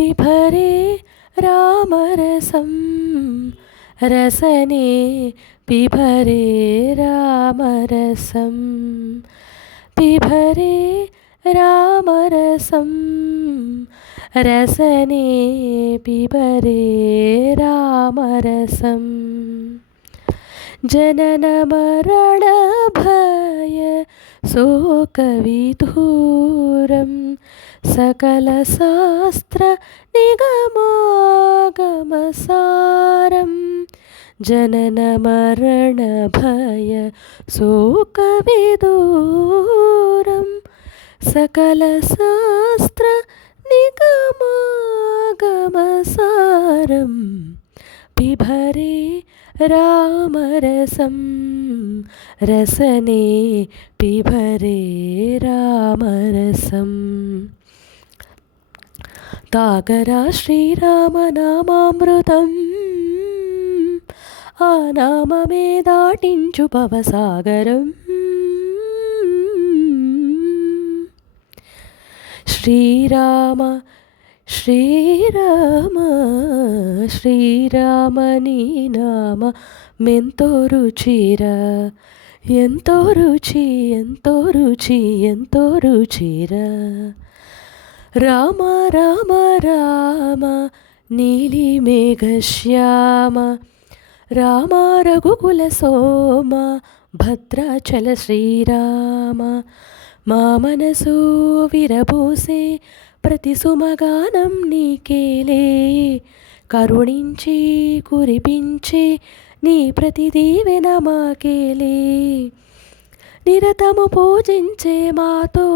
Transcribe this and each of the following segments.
పిభరే రామరసం రసనే పిభరే రామరసం పిభరే రామరసం రసనే పిబరే రామరసం జనన మరణ భయ శోకవిధూరం సకల శాస్త్ర నిగమాగమసారం జనన మరణ భయ శోకవిధూరం సకల శాస్త్ర నిగమాగమసారం పిభరే రామరసం రసనే పిభరే రామరసం తాగరా శ్రీరామనామామృతం ఆ నామమే దాటించు భవసాగరం శ్రీరామ శ్రీరామ శ్రీరామని నామ మెంతో రుచిరా ఎంతో రుచి ఎంతో రుచి ఎంతో రుచిరా రామ రామ రామ నీలి మేఘశ్యామ రామ రఘుకుల సోమ భద్రాచల శ్రీరామ మా మనసు విరబూసే ప్రతి సుమగానం నీకేలే కరుణించి కురిపించే నీ ప్రతి దీవెన మాకేలే నిరతము పూజించే మాతో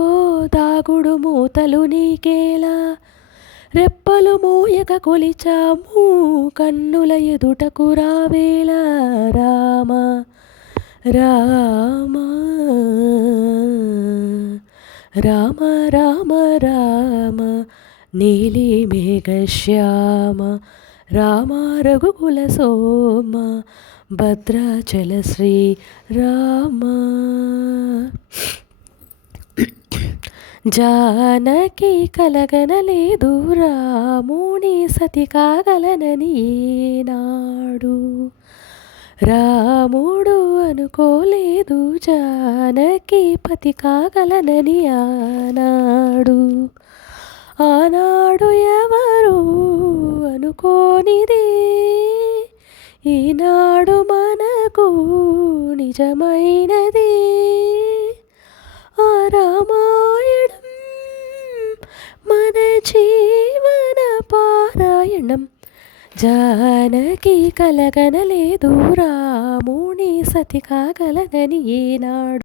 దాగుడు మూతలు నీకేలా రెప్పలు మూయక కొలిచాము కన్నుల ఎదుటకు రావేళ రామ రామ రామ రామ రామ నీలి మేఘశ్యామ రామ రఘుకుల సోమ భద్రాచల శ్రీ రామ జానకి కలగనలేదు రాముని సతి కాగలనని ఏనాడు రాముడు అనుకోలేదు జానకి పతి కాగలనని ఆనాడు ఆనాడు ఎవరు అనుకోనిది ఈనాడు మనకు నిజమైనది ఆ రామాయణం మన జీవన పారాయణం జానకి కలగనలేదు రాముని సతి కాగలనని ఏనాడు